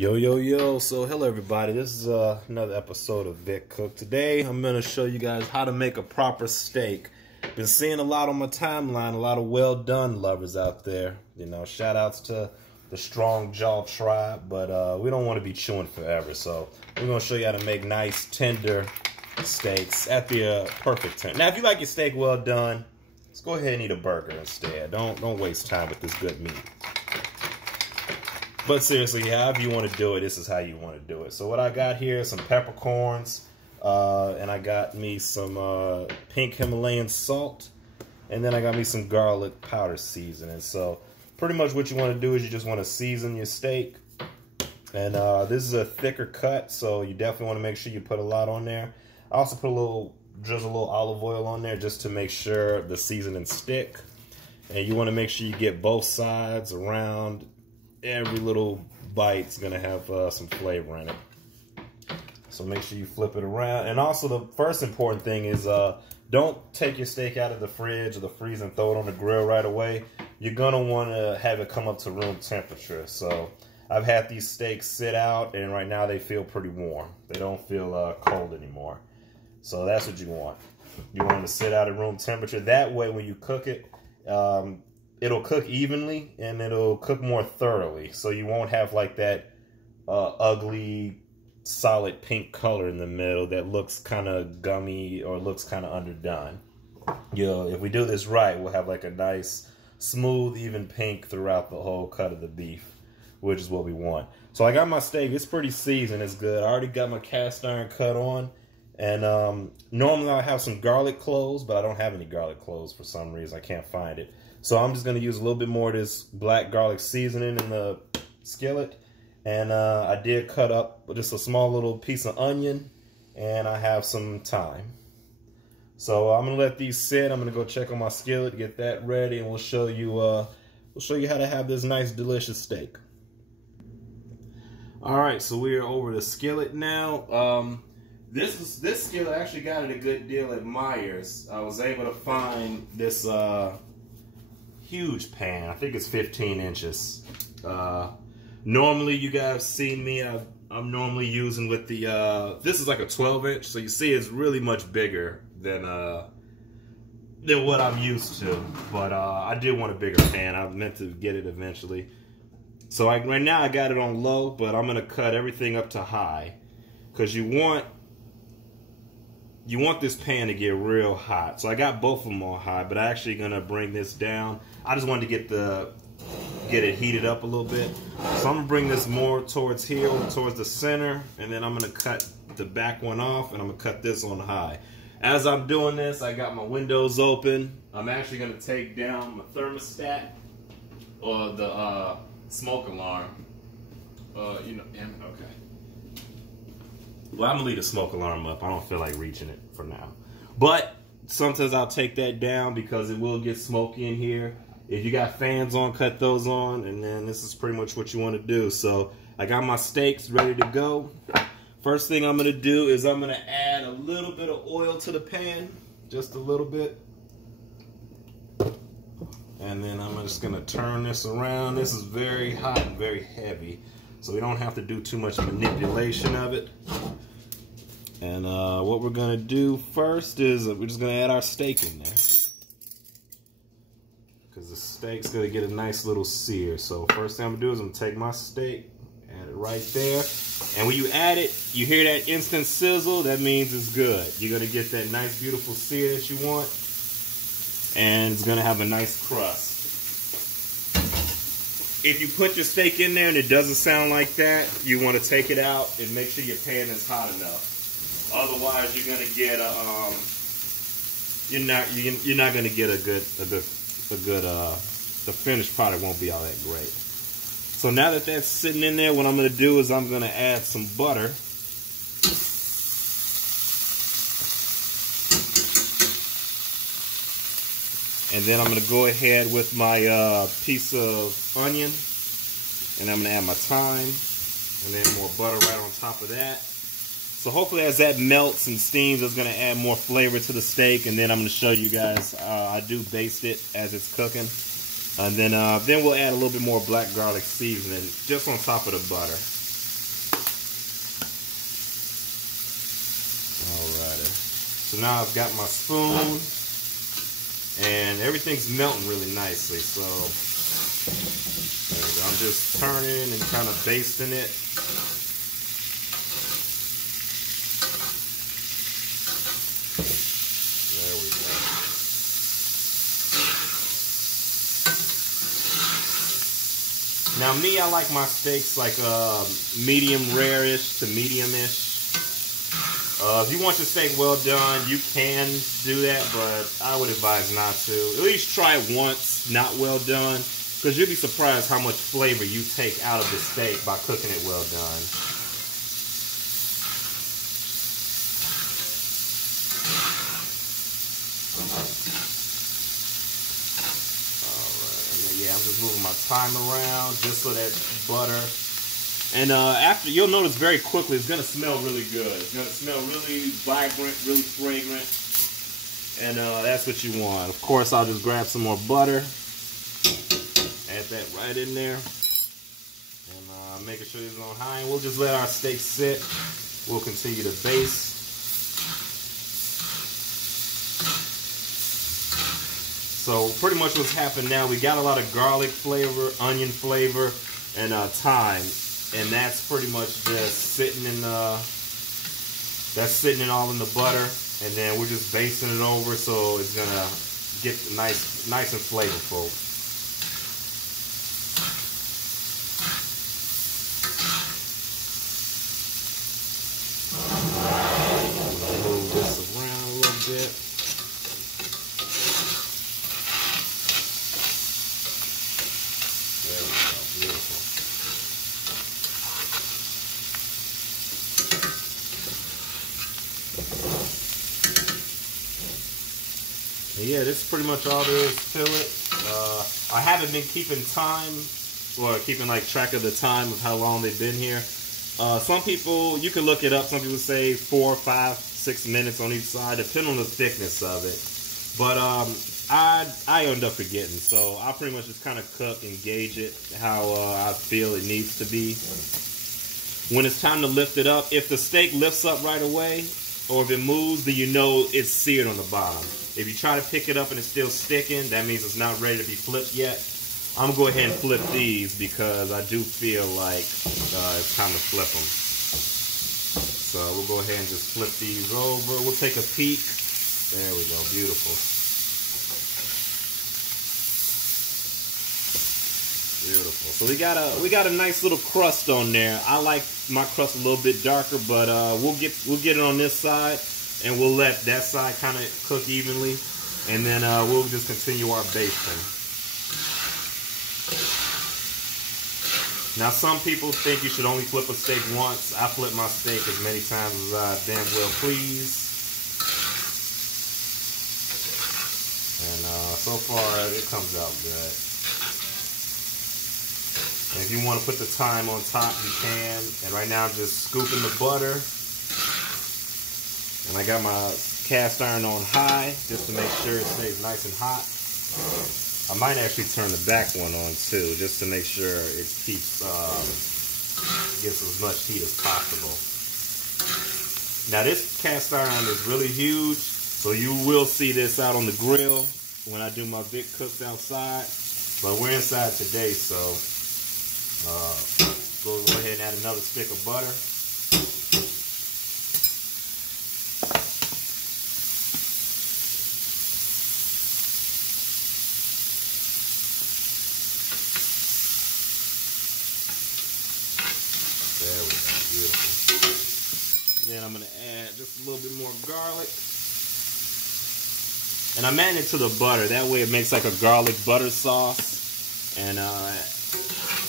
Yo, so hello everybody, this is another episode of VickCook. Today I'm going to show you guys how to make a proper steak. Been seeing a lot on my timeline, a lot of well done lovers out there. You know, shout outs to the Strong Jaw tribe, but we don't want to be chewing forever. So we're going to show you how to make nice tender steaks at the perfect temp. Now if you like your steak well done, let's go ahead and eat a burger instead. Don't waste time with this good meat. But seriously, however you want to do it, this is how you want to do it. So what I got here is some peppercorns, and I got me some pink Himalayan salt, and then I got me some garlic powder seasoning. So pretty much what you want to do is you just want to season your steak. And this is a thicker cut, so you definitely want to make sure you put a lot on there. I also put drizzle a little olive oil on there just to make sure the seasoning stick. And you want to make sure you get both sides around. Every little bite's gonna have some flavor in it. So make sure you flip it around. And also the first important thing is don't take your steak out of the fridge or the freezer and throw it on the grill right away. You're gonna wanna have it come up to room temperature. So I've had these steaks sit out and right now they feel pretty warm. They don't feel cold anymore. So that's what you want. You want them to sit out at room temperature. That way when you cook it, it'll cook evenly and it'll cook more thoroughly. So you won't have like that ugly, solid pink color in the middle that looks kind of gummy or looks kind of underdone. You know, if we do this right, we'll have like a nice, smooth, even pink throughout the whole cut of the beef, which is what we want. So I got my steak. It's pretty seasoned. It's good. I already got my cast iron cut on. And normally I have some garlic cloves, but I don't have any garlic cloves for some reason. I can't find it. So I'm just going to use a little bit more of this black garlic seasoning in the skillet. And I did cut up just a small little piece of onion. And I have some thyme. So I'm going to let these sit. I'm going to go check on my skillet, get that ready, and we'll show you how to have this nice, delicious steak. All right, so we are over the skillet now. This skillet, I actually got it a good deal at Myers. I was able to find this huge pan. I think it's 15 inches. Normally, you guys seen me, I'm normally using with the, this is like a 12 inch. So you see it's really much bigger than what I'm used to. But I did want a bigger pan. I meant to get it eventually. So right now I got it on low, but I'm going to cut everything up to high. Because you want this pan to get real hot. So I got both of them on high, but I'm actually gonna bring this down. I just wanted to get it heated up a little bit. So I'm gonna bring this more towards here, towards the center, and then I'm gonna cut the back one off, and I'm gonna cut this on high. As I'm doing this, I got my windows open. I'm actually gonna take down my thermostat, or the smoke alarm. Okay. Well, I'm gonna leave the smoke alarm up. I don't feel like reaching it for now. But sometimes I'll take that down because it will get smoky in here. If you got fans on, cut those on, and then this is pretty much what you want to do. So I got my steaks ready to go. First thing I'm gonna do is I'm gonna add a little bit of oil to the pan, just a little bit. And then I'm just gonna turn this around. This is very hot and very heavy, so we don't have to do too much manipulation of it. And what we're gonna do first is we're just gonna add our steak in there, because the steak's gonna get a nice little sear. So first thing I'm gonna do is I'm gonna take my steak, add it right there. And when you add it, you hear that instant sizzle, that means it's good. You're gonna get that nice beautiful sear that you want, and it's gonna have a nice crust. If you put your steak in there and it doesn't sound like that, you want to take it out and make sure your pan is hot enough. Otherwise, you're gonna get you're not gonna get the finished product won't be all that great. So now that that's sitting in there, what I'm gonna do is I'm gonna add some butter. And then I'm going to go ahead with my piece of onion, and I'm going to add my thyme, and then more butter right on top of that. So hopefully as that melts and steams, it's going to add more flavor to the steak. And then I'm going to show you guys, I do baste it as it's cooking. And then we'll add a little bit more black garlic seasoning just on top of the butter. So now I've got my spoon, and everything's melting really nicely. So I'm just turning and kind of basting it. There we go. Now me, I like my steaks like medium rare-ish to medium-ish. If you want your steak well done, you can do that, but I would advise not to. At least try it once, not well done, because you'll be surprised how much flavor you take out of the steak by cooking it well done. Alright, yeah, I'm just moving my time around just so that butter. And after, you'll notice very quickly, it's going to smell really good. It's going to smell really vibrant, really fragrant. And that's what you want. Of course, I'll just grab some more butter. Add that right in there. And making sure it's on high. And we'll just let our steak sit. We'll continue to baste. So pretty much what's happened now, we got a lot of garlic flavor, onion flavor, and thyme. And that's pretty much just sitting in that's sitting in all in the butter, and then we're just basting it over so it's gonna get nice and flavorful. Move this around a little bit. There we go, beautiful. Yeah, this is pretty much all there is to it. I haven't been keeping time, or keeping like track of the time of how long they've been here. Some people, you can look it up, some people say 4, 5, 6 minutes on each side, depending on the thickness of it. But I end up forgetting, so I pretty much just kind of cook and gauge it how I feel it needs to be. When it's time to lift it up, if the steak lifts up right away, or if it moves, then you know it's seared on the bottom. If you try to pick it up and it's still sticking, that means it's not ready to be flipped yet. I'm going to go ahead and flip these because I do feel like it's time to flip them. So we'll go ahead and just flip these over. We'll take a peek. There we go, beautiful. Beautiful. So we got a nice little crust on there. I like my crust a little bit darker, but we'll get it on this side, and we'll let that side kind of cook evenly, and then we'll just continue our basting. Now, some people think you should only flip a steak once. I flip my steak as many times as I damn well please. And so far, it comes out good. And if you want to put the thyme on top, you can. And right now, I'm just scooping the butter. And I got my cast iron on high, just to make sure it stays nice and hot. I might actually turn the back one on too, just to make sure it keeps gets as much heat as possible. Now this cast iron is really huge, so you will see this out on the grill when I do my VickCooks outside. But we're inside today, so go ahead and add another stick of butter. There we go, beautiful. Then I'm going to add just a little bit more garlic. And I'm adding it to the butter. That way it makes like a garlic butter sauce. And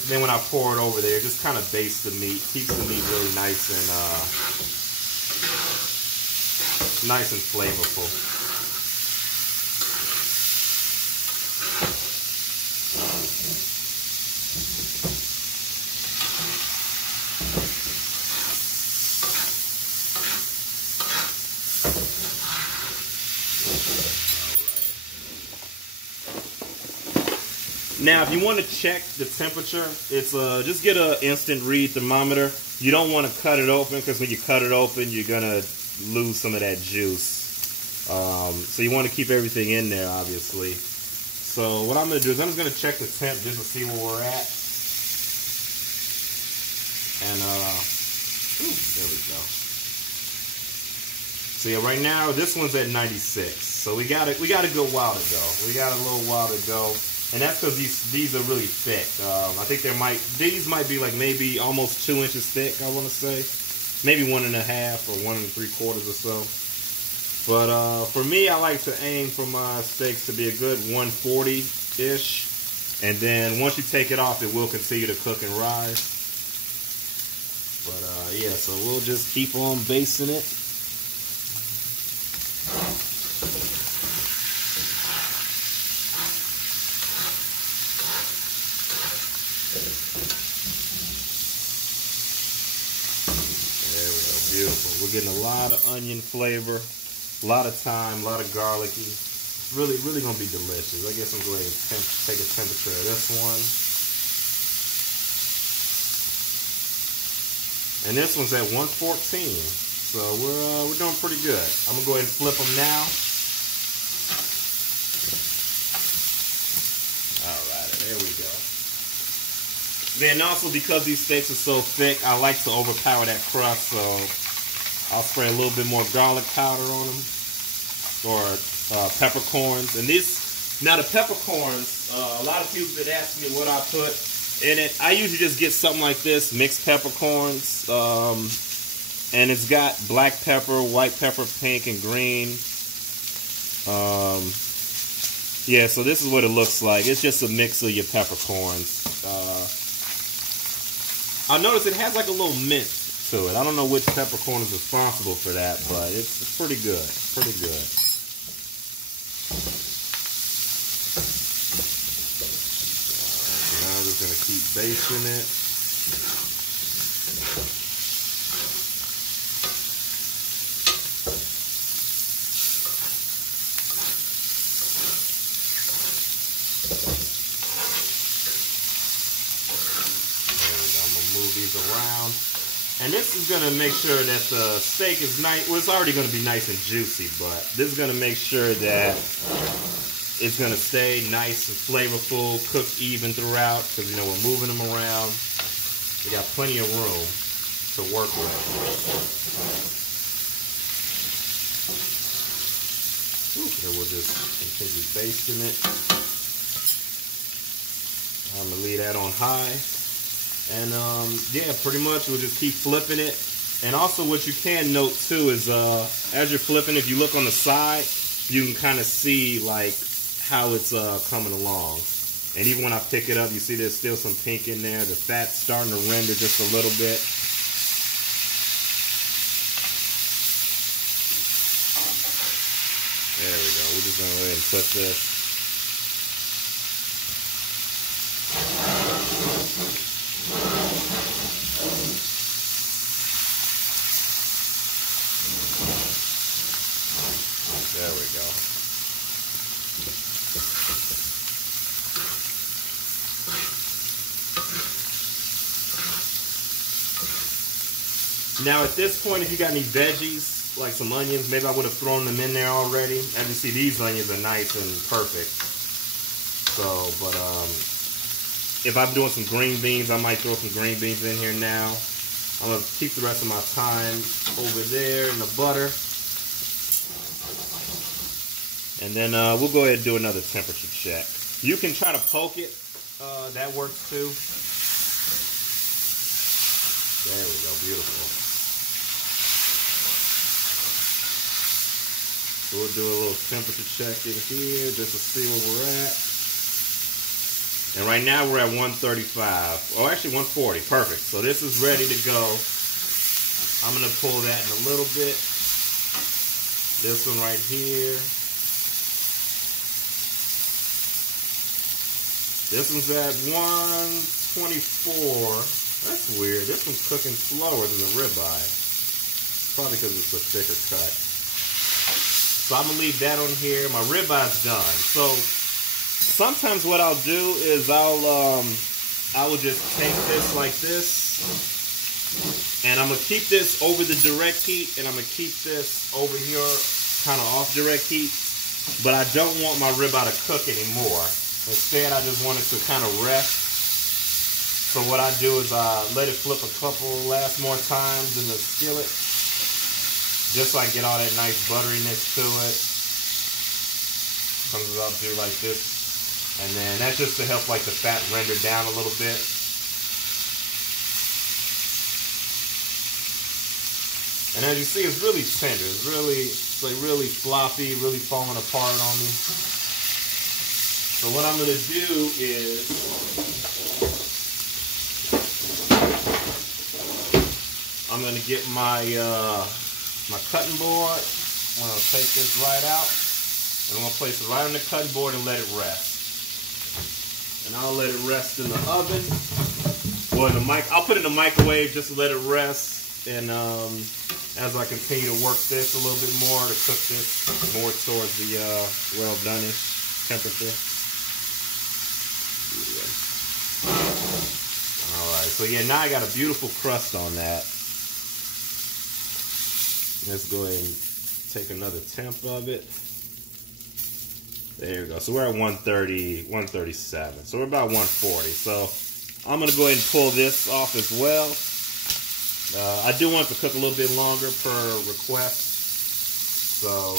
then when I pour it over there, it just kind of bastes the meat. Keeps the meat really nice and flavorful. Now, if you want to check the temperature, it's just get an instant read thermometer. You don't want to cut it open because when you cut it open, you're gonna lose some of that juice. So you want to keep everything in there, obviously. So what I'm going to do is I'm just going to check the temp just to see where we're at. And there we go. So yeah, right now this one's at 96. So we got a good while to go. We got a little while to go, and that's because these are really thick. I think these might be like maybe almost 2 inches thick. I want to say maybe 1.5 or 1 3/4 or so. But for me, I like to aim for my steaks to be a good 140-ish, and then once you take it off, it will continue to cook and rise. But yeah, so we'll just keep on basting it. There we go, beautiful. We're getting a lot of onion flavor, a lot of thyme, a lot of garlicky. It's really gonna be delicious. I guess I'm going to take a temperature of this one. And this one's at 114, so we're doing pretty good. I'm gonna go ahead and flip them now. All right, there we go. Then also, because these steaks are so thick, I like to overpower that crust, so I'll spray a little bit more garlic powder on them, or peppercorns. And now the peppercorns, a lot of people that ask me what I put in it. I usually just get something like this, mixed peppercorns, and it's got black pepper, white pepper, pink, and green. Yeah, so this is what it looks like. It's just a mix of your peppercorns. I notice it has like a little mint to it. I don't know which peppercorn is responsible for that, but it's pretty good. Pretty good. I'm just going to keep basting it. There we go. I'm going to move these around. And this is going to make sure that the steak is nice. Well, it's already going to be nice and juicy, but this is going to make sure that it's going to stay nice and flavorful, cooked even throughout, because, you know, we're moving them around. We got plenty of room to work with. And we'll just continue basting it. I'm going to leave that on high. And, yeah, pretty much we'll just keep flipping it. And also what you can note, too, is as you're flipping, if you look on the side, you can kind of see, like, how it's coming along. And even when I pick it up, you see there's still some pink in there. The fat's starting to render just a little bit. There we go. We're just going to go ahead and put this. There we go. Now at this point, if you got any veggies, like some onions, maybe I would have thrown them in there already. As you see, these onions are nice and perfect. So, but if I'm doing some green beans, I might throw some green beans in here now. I'm going to keep the rest of my time over there in the butter. And then we'll go ahead and do another temperature check. You can try to poke it. That works too. There we go. Beautiful. We'll do a little temperature check in here just to see where we're at. And right now we're at 135. Oh, actually 140. Perfect. So this is ready to go. I'm going to pull that in a little bit. This one right here. This one's at 124. That's weird. This one's cooking slower than the ribeye. Probably because it's a thicker cut. So I'm going to leave that on here. My ribeye's done. So sometimes what I'll do is I will just take this like this. And I'm going to keep this over the direct heat. And I'm going to keep this over here kind of off direct heat, but I don't want my ribeye to cook anymore. Instead, I just want it to kind of rest. So what I do is I let it flip a couple more times in the skillet, just so I get all that nice butteriness to it. Comes up through like this, and then that's just to help like the fat render down a little bit. And as you see, it's really tender. It's like really floppy, really falling apart on me. So what I'm gonna do is I'm gonna get my my cutting board. I'm gonna take this right out, and I'm gonna place it right on the cutting board and let it rest. And I'll let it rest in the oven, or in the I'll put it in the microwave just to let it rest. And as I continue to work this a little bit more to cook this more towards the well done-ish temperature. All right, so yeah, now I got a beautiful crust on that. Let's go ahead and take another temp of it. There we go. So we're at 130, 137. So we're about 140. So I'm gonna go ahead and pull this off as well. I do want it to cook a little bit longer per request. So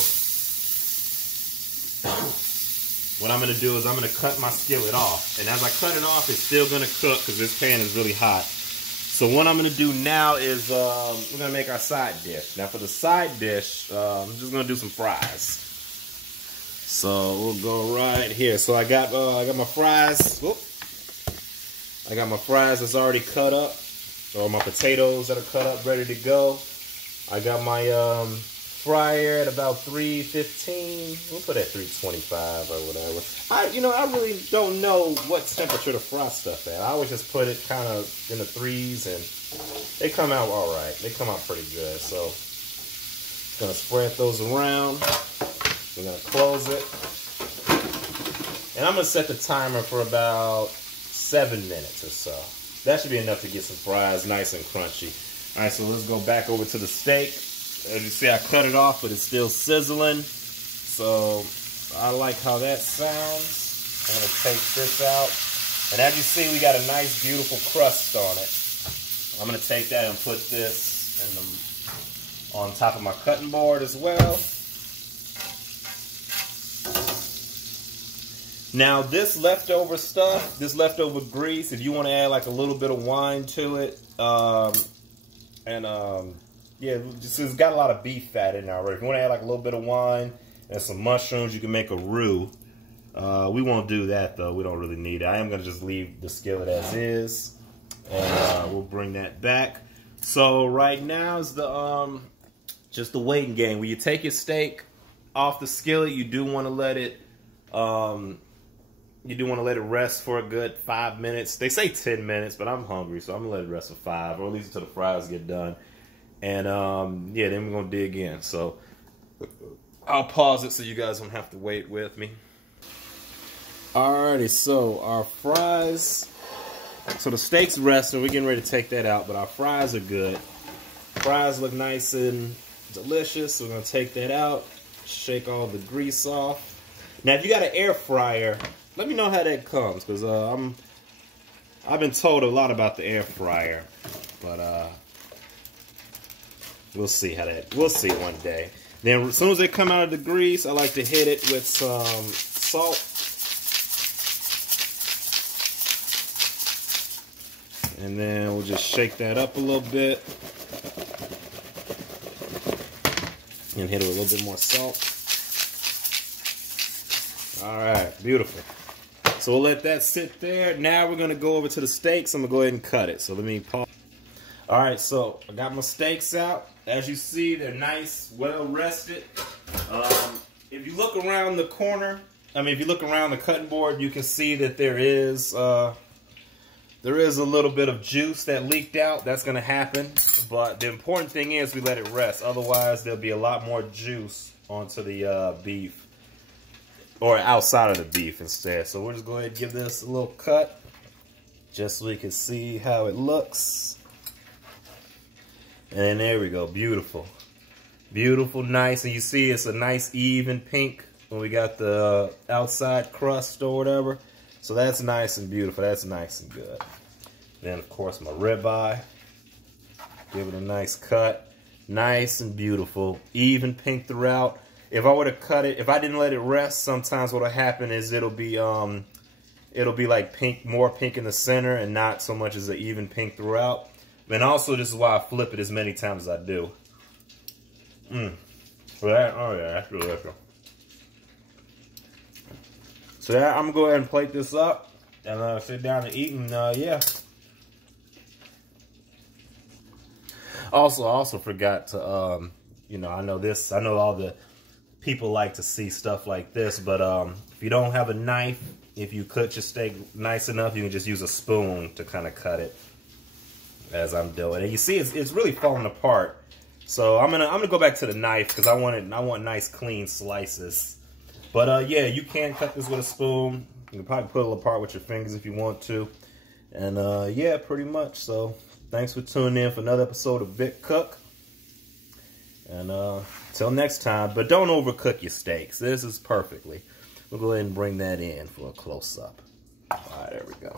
what I'm going to do is I'm going to cut my skillet off. And as I cut it off, it's still going to cook because this pan is really hot. So what I'm going to do now is we're going to make our side dish. Now for the side dish, I'm just going to do some fries. So we'll go right here. So I got my fries. Whoop. I got my fries that's already cut up. Or my potatoes that are cut up, ready to go. I got my fryer at about 315. We'll put it at 325 or whatever. I really don't know what temperature to fry stuff at. I always just put it kind of in the threes, and they come out all right. They come out pretty good. So gonna spread those around. We're gonna close it, and I'm gonna set the timer for about 7 minutes or so. That should be enough to get some fries nice and crunchy. All right, so let's go back over to the steak. As you see, I cut it off, but it's still sizzling. So I like how that sounds. I'm gonna take this out. And as you see, we got a nice, beautiful crust on it. I'm gonna take that and put this on top of my cutting board as well. Now this leftover stuff, this leftover grease, if you want to add like a little bit of wine to it, yeah, it's got a lot of beef fat in there already. If you want to add like a little bit of wine and some mushrooms, you can make a roux. We won't do that though. We don't really need it. I am going to just leave the skillet as is, and we'll bring that back. So right now is the just the waiting game. When you take your steak off the skillet, you do want to let it rest for a good 5 minutes. They say 10 minutes, but I'm hungry, so I'm gonna let it rest for 5, or at least until the fries get done. And yeah, then we're gonna dig in. So I'll pause it so you guys don't have to wait with me. Alrighty, so our fries. So the steak's resting. We're getting ready to take that out, but our fries are good. Fries look nice and delicious. So we're gonna take that out, shake all the grease off. Now, if you got an air fryer, let me know how that comes, because I've been told a lot about the air fryer, but we'll see one day. Then as soon as they come out of the grease, I like to hit it with some salt. And then we'll just shake that up a little bit. And hit it with a little bit more salt. Alright, beautiful. So we'll let that sit there. Now we're going to go over to the steaks. I'm going to go ahead and cut it. So let me pause. Alright, so I got my steaks out. As you see, they're nice, well rested. If you look around the corner, if you look around the cutting board, you can see that there is a little bit of juice that leaked out. That's going to happen. But the important thing is we let it rest. Otherwise, there'll be a lot more juice onto the beef. Or outside of the beef instead. So we'll just go ahead and give this a little cut. Just so we can see how it looks. And there we go. Beautiful. Beautiful, nice, and you see it's a nice even pink when we got the outside crust or whatever. So that's nice and beautiful. That's nice and good. Then, of course, my ribeye. Give it a nice cut. Nice and beautiful. Even pink throughout. If I were to cut it, if I didn't let it rest, sometimes what'll happen is it'll be like pink, more pink in the center and not so much as an even pink throughout. And also, this is why I flip it as many times as I do. So that, oh yeah, that's delicious. So that, I'm gonna go ahead and plate this up and sit down and eat, and yeah. Also, I also forgot to, you know, I know all the people like to see stuff like this, but if you don't have a knife, if you cut your steak nice enough, you can just use a spoon to kind of cut it, as I'm doing. And you see, it's really falling apart. So I'm gonna go back to the knife because I want nice clean slices. But yeah, you can cut this with a spoon. You can probably put it apart with your fingers if you want to. And yeah, pretty much. So thanks for tuning in for another episode of VickCook. And till next time. But don't overcook your steaks. This is perfectly. We'll go ahead and bring that in for a close-up. All right, there we go.